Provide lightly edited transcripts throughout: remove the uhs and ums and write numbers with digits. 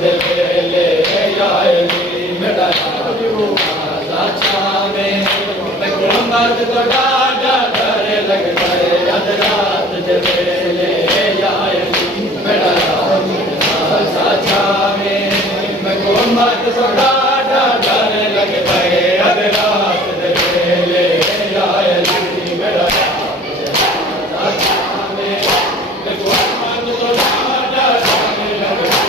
दे वेले आयली मेरा छावे हुकूमत तो डाढ़ा डर लगता है अध रात दे वेले आयली मेरा छावे हुकूमत तो डाढ़ा डर लगता है अध रात दे वेले आयली मेरा छावे हुकूमत तो डाढ़ा डर लगता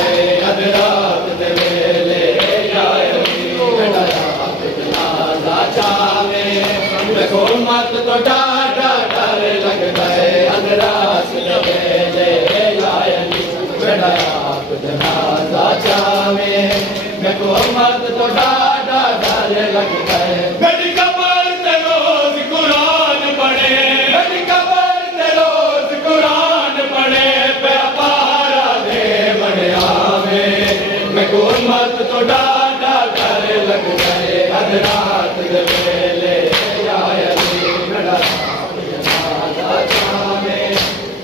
है अध रात दे वेले हुकूमत तो डाढ़ा डर लगता है अध रात दे वेले आयली मेरा जनाजा चावे हुकूमत तो डाढ़ा डर लगता है मेरी कबर ते रोज कुरान पढ़े मेरी कबर ते रोज कुरान पढ़े प्यारा दे बड़े आवे हुकूमत तो डाढ़ा डर लगता है अध रात दे वेले आयली मेरा जनाजा चावे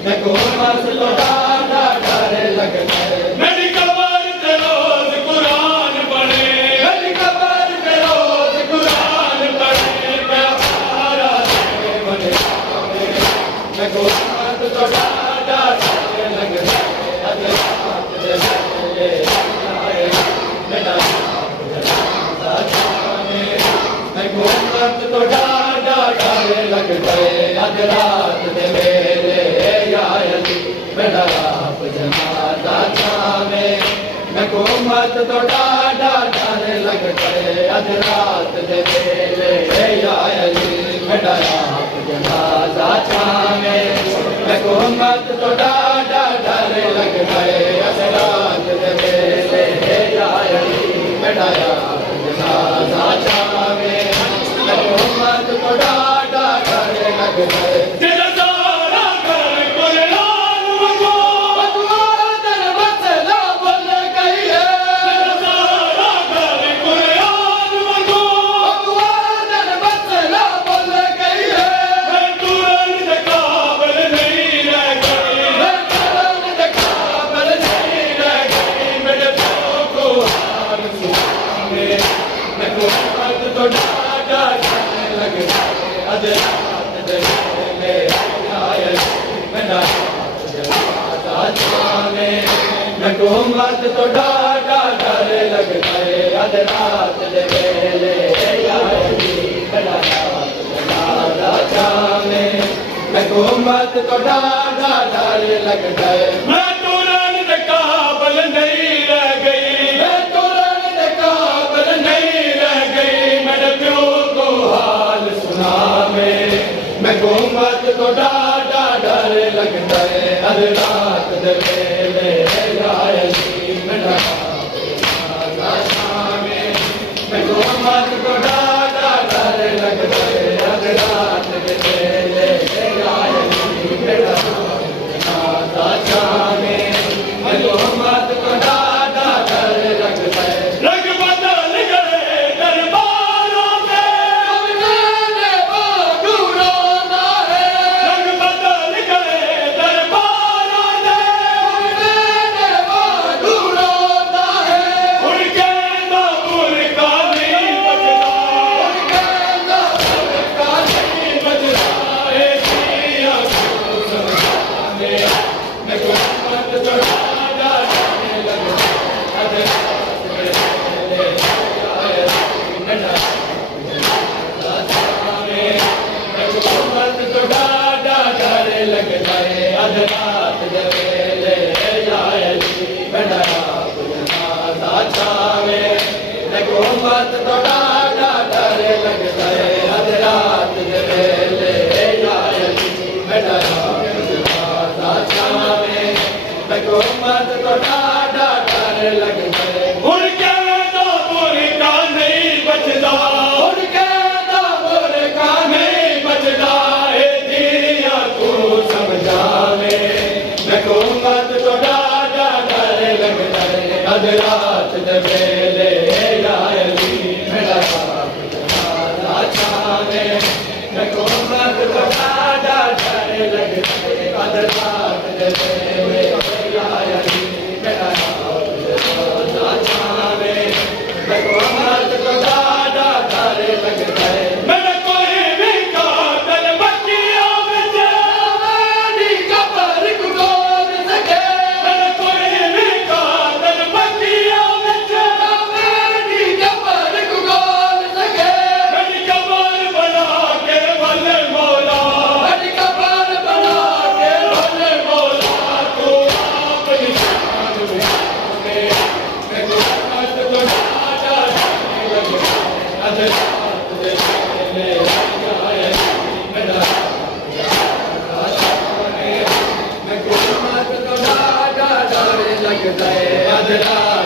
हुकूमत तो डाढ़ा डर लगता है मेरी कबर ते रोज कुरान पढ़े मेरी कबर ते रोज कुरान पढ़े प्यारा दे बड़े आवे हुकूमत तो डाढ़ा डर लगता है अध रात दे वेले आयली मेरा जनाजा चावे हुकूमत तो डाढ़ा डर लगता है अध रात दे वेले आयली मेरा जनाजा चावे हुकूमत तो डाढ़ा डर लगता है अध रात दे वेले आयली मेरा जनाजा चावे हुकूमत तो डाढ़ा डर लगता है अध रात दे वेले आयली मेरा जनाजा चावे हुकूमत तो डाढ़ा डर लगता है तेरा सारा घर कुरान मंगो अकबर मसला बोल गई है तेरा सारा घर कुरान मंगो अकबर मसला बोल गई है मैं कुरान के काबिल नहीं रह गई मैं कुरान के काबिल नहीं रह गई मेरे प्यार को हार सुनावे हुकूमत तो डाढ़ा डर लगता है अध रात दे वेले आयली मेरा जनाजा चावे हुकूमत तो डाढ़ा डर लगता है अध रात दे वेले आयली मेरा जनाजा चावे हुकूमत तो डाढ़ा डर लगता है मैं कुरान के काबिल नहीं रह गई मैं कुरान के काबिल नहीं रह गई मेरे प्यो को हाल सुनावे हुकूमत तो डाढ़ा डर लगता है अध रात दे वेले आयली मेरा जनाजा चावे हुकूमत तो डाढ़ा डर लगता है अध रात दे वेले आयली मेरा जनाजा चावे हुकूमत तो डाढ़ा डर लगता है रंग बदल गए दरबारों में मैंने बागू रोना है रंग बदल गए दरबारों में मैंने बागू रोना है उनके दामन का नहीं बचना उनके दामन का नहीं बचना है जिया को समझाने हुकूमत तो डाढ़ा डर लगता है अध रात दे वेले आयली मेरा जनाजा चावे हुकूमत तो डाढ़ा डर लगता है अध रात दे वेले आयली मेरा जनाजा चावे हुकूमत तो डाढ़ा डर लगता है अध रात दे वेले आयली मेरा जनाजा चावे हुकूमत तो डाढ़ा डर लगता है उनके दामन का नहीं बचता उनके दामन का नहीं बचता है जिया को समझावे हुकूमत तो डाढ़ा डर लगता है अध रात दे वेले आयली मेरा Adra